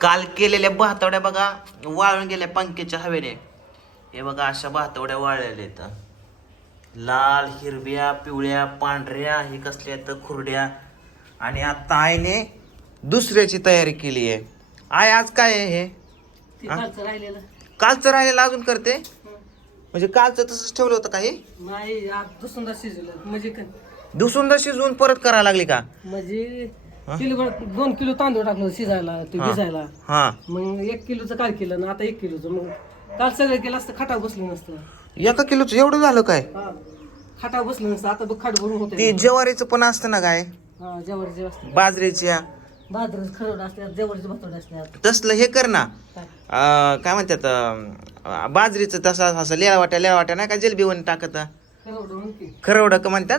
काल केलेल्या भातवड्या बघा वाळून गेल्या पंख्याच्या हवेने. हे बघा अशा भातवड्या वाळलेल्या आहेत. लाल हिरव्या पिवळ्या पांढऱ्या हे कसल्या आहेत? खुरड्या. आणि आता आईने दुसऱ्याची तयारी केली आहे. आय आज काय आहे हे? कालचं राहिलेलं. कालचं राहिलेलं अजून करते. म्हणजे कालचं तसंच ठेवलं होतं काही नाही दुसऱ्यांदा शिजवलं म्हणजे दुसुंदा शिजवून परत करायला लागली का? म्हणजे किलो दोन किलो तांदूळ टाकलं शिजायला ते. भिजायला. हा. मग एक किलोचं काल केलं ना आता एक किलोचं. मग काल सगळं केलं असतं खाटाव बसलं नसतं. एका किलोचं एवढं झालं काय? हा. खाटाव बसलं नसतं आता बघ खाट भरून होते ते ज्वारीचं पण असतं ना काय? हा असते बाजरीच्या. भाद्र खरवड तसलं हे कर ना. काय अं, काय म्हणतात अं, बाजरीचं तसं असं लेळा वाट्या लेळा वाट्या नाही का जिलबीवन टाकत? खरवड म्हणते. खरवडं का म्हणतात?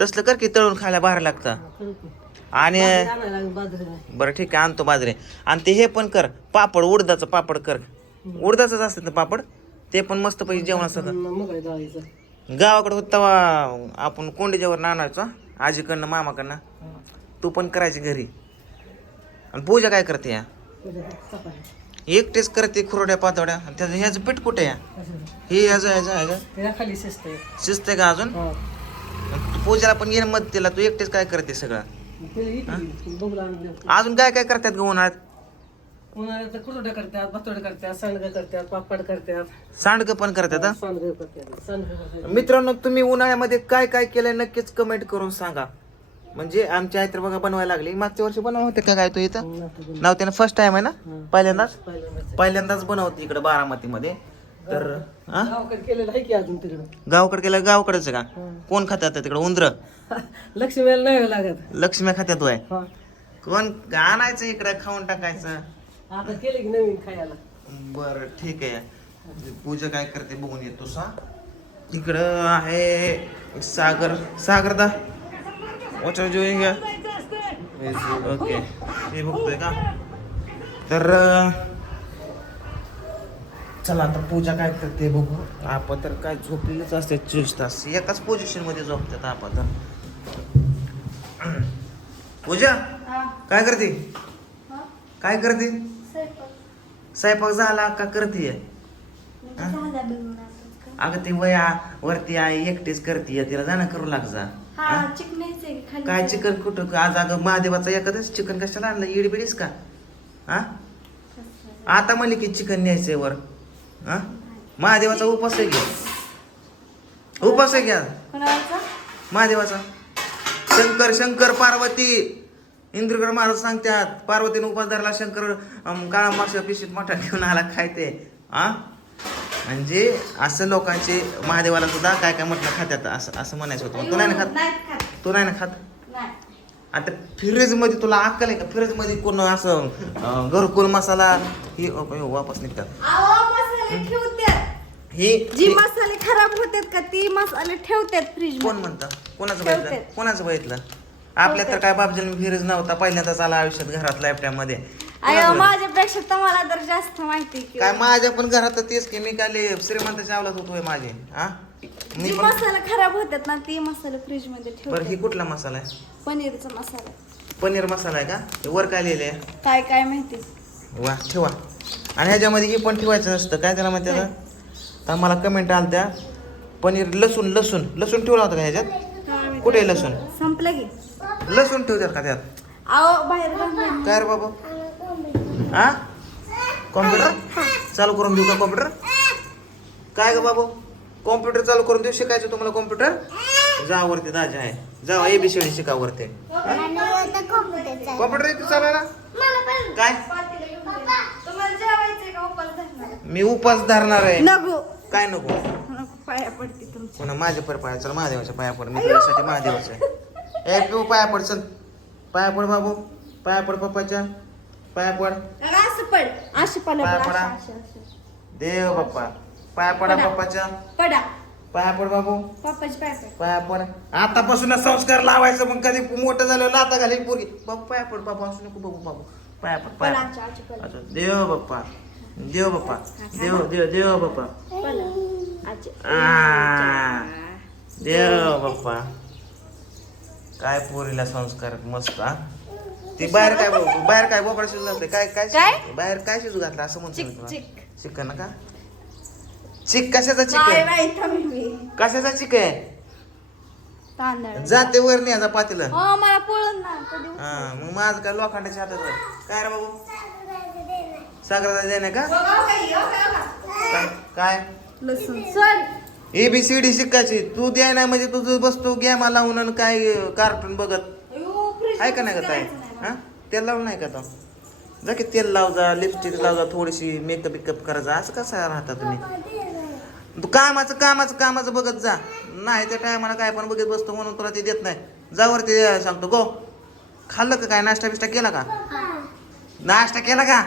तसलं कर की तळून खायला बाहेर लागतं. नाही. बरं ठीक आहे आणतो बाजरी. आणि ते हे पण कर पापड उडदाचं पापड कर. उडदाचंच असतं ना पापड? ते पण मस्त पैकी जेवण असतं गावाकडे होत तेव्हा आपण कोंडीच्यावर आणायचो आजीकडनं मामाकडनं. तू पण करायची घरी. आणि पूजा काय करते या? एकटेच करते खुरड्या पातवड्या आणि त्याचं ह्याचं पीठ कुठे या? हे ह्याचं ह्याचं ह्याचं? त्याच्याखाली शिस्त आहे. शिजते का अजून? हा. पूजाला पण येणं मत तिला तू एकटेच काय करते सगळं? अजून काय काय करतात ग उन्हाळ्यात? उन्हाळ्यात कुरड्या करतात भातोड्या करतात सांडगं करतात पापड करतात. सांडगं पण करतात? सांडगं करतात सांडगं करतात. मित्रांनो तुम्ही उन्हाळ्यामध्ये काय काय केलंय नक्कीच कमेंट करून सांगा. म्हणजे आमची आई तर बघा बनवायला लागली. मागच्या वर्षी बनवलं होते का काय तो इथं? नाव त्यानं फर्स्ट टाइम आहे ना? पहिल्यांदाच? पहिल्यांदाच. पहिल्यांदाच बनवते इकडे बारामतीमध्ये. तर हा? गावाकडे केलेलं आहे की अजून तिकडं? गावाकडे गेलं गावाकडेच आहे का? हं. कोण खातात तिकडे? उंदर? लक्ष्मीला नाही लागत. लक्ष्मी खात्यात हा. कोण आणायचं इकडे खाऊन टाकायचं? आता केले की नवीन खायला. बर ठीक आहे. पूजा काय करते बघून येतो सा. इकडं आहे सागर. सागर दा. वॉटर जोईंग ओके. हे बघतोय का? तर अं, चला आता पूजा काय करते बघू. आपण तर काय झोपलेलंच असते चोवीस तास. एकाच पोझिशनमध्ये झोपतात आपण तर. पूजा काय करते? काय करते? स्वयंपाक. झाला का करते? अगं ती वया वरती आई एकटीच करते तिला जाणं करू लाग जा. हा चिकनायचं आहे खाली काय चिकन. कुठं? आज अगं महादेवाचा एखादंच चिकन कशाला आणलं? इडबिडीस का? हा? आता म्हणले की चिकन न्यायचंय वर. हा? महादेवाचा उपास आहे घ्या. उपास आहे घ्या महादेवाचा. शंकर शंकर पार्वती. इंद्रगड महाराज सांगतात पार्वतीने उपास धरला शंकर काळा मासा पिशीत मोठा घेऊन आला काय ते? हा? म्हणजे असं लोकांचे महादेवाला सुद्धा काय काय म्हटलं खात्यात असं असं म्हणायचं होतं. तू नाही ना खात? तू नाही ना खात? आता फ्रीजमध्ये तुला अक्कल आहे का? फ्रीजमध्ये कोण असं घरकुल मसाला ही वापस निघतात. मसाले ठेवतात ही जी ही- मसाले खराब होतात का ती मसाले ठेवतात फ्रीज कोणमध्ये म्हणतं? कोणाचं ठेवते. बघितलं कोणाचं बघितलं? आपल्या तर काय बापजन्म फिरज नव्हता पहिल्यांदाच आला आयुष्यात घरात लॅपटॉपमध्ये अयो माझ्यापेक्षा तुम्हाला तर जास्त माहिती की काय माझ्या पण घरात तेच की मी काय लय श्रीमंताच्या आवलात होतोय माझे हा? मी जी पण मसाले खराब होतात ना ती मसाले फ्रीजमध्ये बरं ही ठेवतात कुठला मसाला आहे? पनीरचा मसाला. पनीर मसाला आहे का? हे वर काय लिहिले काय काय माहिती? वा ठेवा. आणि ह्याच्यामध्ये हे पण ठेवायचं नसतं काय त्याला माहिती आहे का? तर मला कमेंट आल त्या पनीर लसूण लसूण. लसूण ठेवला होता का ह्याच्यात? कुठे आहे लसूण? संपलं की. लसूण ठेवतात का त्यात? बाहेर राहणार. काय रे बाबा? हा कॉम्प्युटर? चालू करून देऊ का कॉम्प्युटर? काय ग बाबू? कॉम्प्युटर चालू करून देऊ? शिकायचं तुम्हाला कॉम्प्युटर? जा वरती दाजा आहे. जा एबीसीडी शिका वरती. कॉम्प्युटर येते चालायला? काय तुम्हाला जेवायचंय का उपास धरणार? मी उपास धरणार आहे. नको. काय नको? नको पाया पडते तुमच्या पुन्हा माझ्या पर पाया चल महादेवाच्या पाया पड मी तुझ्यासाठी महादेवाचं आहे. ए पिऊ पाया पड चल. पाया पड बाबू पाया पड पप्पाच्या. पाया पड. अगं, असं पड. असं पड पाया पडा. देव बाप्पा. पाया पडा. पप्पाच्या. पडा. पाया पड बाबू. पाय पड. पाया पड. आतापासूनच संस्कार लावायचं मग कधी मोठं झाल्यावर लाता घाली पोरगी. बाबू पाया पड बाबू असू नको बाबू बाबू. पाया पड पाया देव बाप्पा. देव बाप्पा. देव देव देव बाप्पा. देव बाप्पा. काय पोरीला संस्कार मस्त हा? ते बाहेर काय बो- बाहेर काय बोकडा शिजू घातलं काय काय? शिजू- बाहेर काय शिजू घातलं? असं म्हणतो मी तुला. चिकन का? चिक कशाचा चिक नाही आहे नाही थांब मी कशाचा चिक आहे तांदळ जाते वर न्यायचा पातीला. हो मला पळून ना कधी हा मग माझं काय लोखंडाच्या हातात आहे. काय रे बाबू? सागराचा देणे का? काय- काय? लसूण. ए बी सी डी शिकायची तू द्याय नाही म्हणजे तुझं बसतो गेमा लावून आणि काय कार्टून बघत. आहे का नाही का ताई? हा? तेल लावून नाही का तो? जा की तेल लाव जा लिपस्टिक लाव जा थोडीशी मेकअप बिकअप करायचा. असं कसं राहता तुम्ही? तू कामाचं कामाचं कामाचं बघत जा. नाही त्या टायमाला काय पण बघत बसतो म्हणून तुला ते देत नाही. जा वरती द्यायला सांगतो गो खाल्लं का काय? नाश्ता बिष्टा केला का? नाश्ता केला का?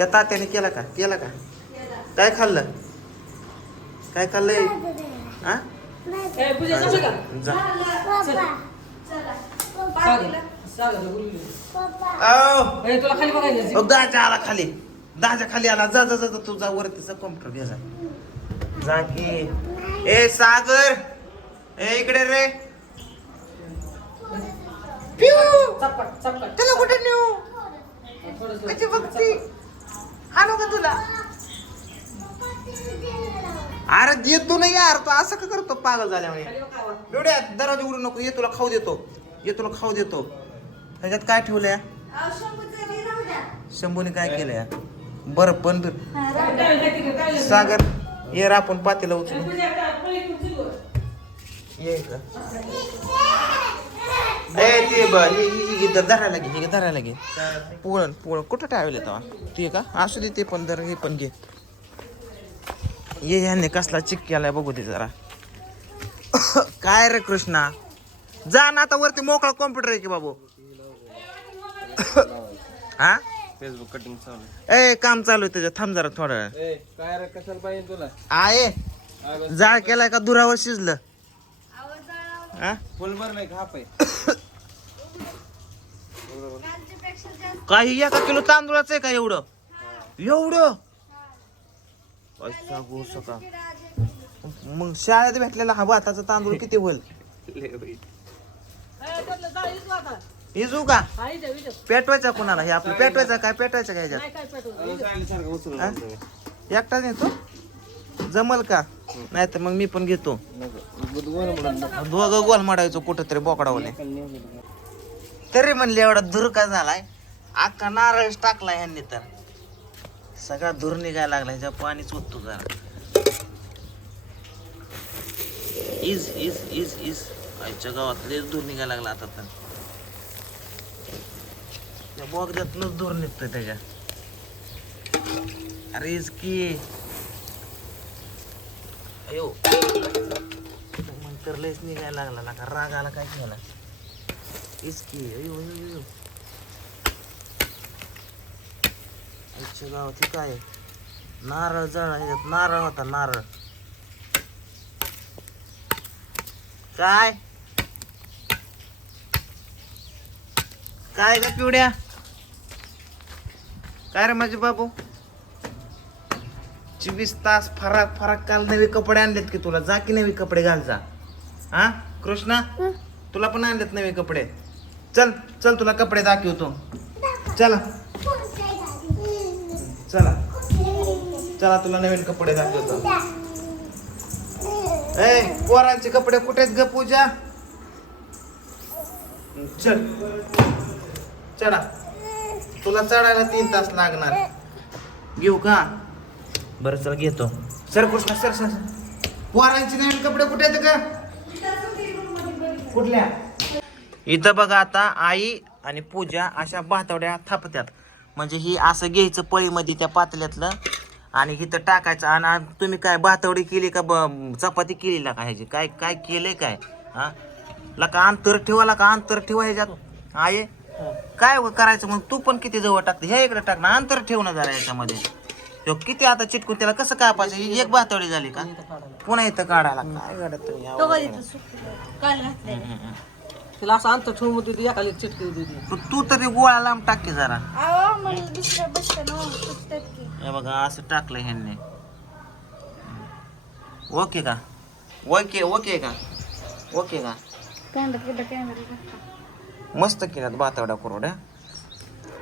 त्या तात्याने केला का? केला का? काय खाल्लं? काय खाल्लंय? हा जा. तुला खाली बघायचं अहो, दहाच्या आला खाली. दहाच्या खाली आला. जा जा जा जा, तू जा वरतीचा कॉम्प्युटर घे जा. जा की. ए सागर. ए इकडे रे. पिऊ. कुठे नेऊ? कशी का तुला? अरे देतो नाही यार तू असं का करतो? पागल झाल्यामुळे. एवढ्या दरवाजा उघडू नको ये तुला खाऊ देतो. ये तुला खाऊ देतो. त्याच्यात काय ठेवलंय? शंभूने काय केलंय? बरं पण? सागर ये रे आपण पातेला उचलू. ये इकडं. हे- हे- हे धरायला घे हे धरायला घे पोळण पोळण कुठं टावेल तेव्हा? ते का? असू दे ते पण धर हे पण घे. ये ह्याने कसला चिक केलाय बघू दे जरा. काय रे कृष्णा? जा ना आता वरती मोकळा कॉम्प्युटर आहे की बाबू. हा? फेसबुक कटिंग चालू ए काम चालू आहे त्याच्यात. थांब जरा थोडा काय रे कशाला पाहिजे तुला? आहे जाळ केलाय का दुरावर शिजलं? हा? नाही खाप आहे. काही एका किलो तांदूळाचं आहे का एवढं? एवढं? काय सांगू सका मग शाळेत भेटलेला हा भाताचा तांदूळ किती होईल. इजू का. पेटवायचा कोणाला? हे आपलं पेटवायचं काय? पेटवायचं काय. एकटाच येतो? जमल का? नाही तर मग मी पण घेतो. दोघं गोल माडायचो कुठं तरी बोकडावले. तरी म्हणले एवढा धूर का झालाय. अख्खा नारळच टाकलाय ह्यांनी तर. सगळा धूर निघायला लागला ह्याच्या पाणीच ओततो जरा. इज इज इज इज आईच्या गावात लयच धूर निघायला लागला आता तर त्या बोगद्यातनच धूर निघतोय त्याच्या. अरे इज की. अयो मग तर लयच निघायला लागला ना का राग आला काय घ्यायला इज की अयो अयो अयो आईच्या गावात काय? आहे? नारळ जळ ह्याच्यात नारळ होता नारळ. काय? काय का पिवड्या? काय रे माझे बाबू? चोवीस तास फराक फराक काल नवे कपडे आणलेत की तुला. जा की नवे कपडे घाल जा. हा? कृष्णा तुला पण आणलेत नवे कपडे. चल चल तुला कपडे दाखवतो. चला. चला. चला तुला नवीन कपडे दाखवतो. ए पोरांचे कपडे कुठेच ग पूजा? चल. चढा. तुला चढायला तीन तास लागणार. घेऊ का? बरं चल घेतो. सर कृष्णा सर सर पोरांचे नवीन कपडे कुठे आहेत का कुठल्या? इथं बघा आता आई आणि पूजा अशा भातवड्या थापत्यात. म्हणजे ही असं घ्यायचं पळीमध्ये त्या पातल्यातलं आणि इथं टाकायचं. आणि तुम्ही काय भातवडी केली का ब- चपाती केली ना का ह्याची? काय काय केलंय काय? हा? ला का अंतर ठेवाला का अंतर ठेवा ह्याच्यात. आहे काय करायचं मग? तू पण किती जवळ टाकते? ह्या इकडे टाक ना. अंतर ठेव ना जरा याच्यामध्ये. तो किती आता चिटकून त्याला कसं कापायचं ही एक भातवडी झाली का? पुन्हा इथं काढायला काय काढत तुम्ही तो अवघड कधी आहे. तर सुकलं. काल घातलेलं. तिला असं अंतर ठेवून होती ती एकाला एक चिटकी होती ती. पण तू तरी गोळा लांब टाक की जरा. हे बघा असं टाकलं ह्यांनी. ओके का? ओके ओके का? ओके का? मस्त केल्यात बातावड्या कुरवड्या.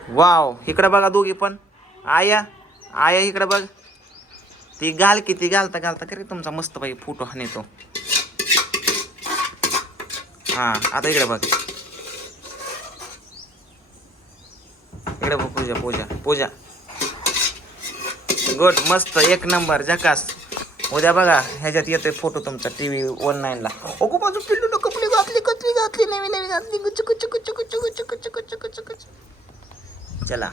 वाव इकडे बघा दोघी पण. आया आया इकडे बघ. ती घाल की ती घालता घालता करे तुमचा मस्त पाहिजे फोटो हा नेतो हा आता इकडे बघ. इकडे बघ पूजा पूजा पूजा. गुड मस्त एक नंबर जकास उद्या बघा ह्याच्यात येतोय फोटो तुमचा टीव्ही वन नाईनला ओगो बाजू पिल्लू कपडे घातली कपडे घातली? नवीन नवीन घातली. गुच्च गुच्च गुच्च गुच्च गुच्च गुच्च गुच्च गुच्च गुच्च चला.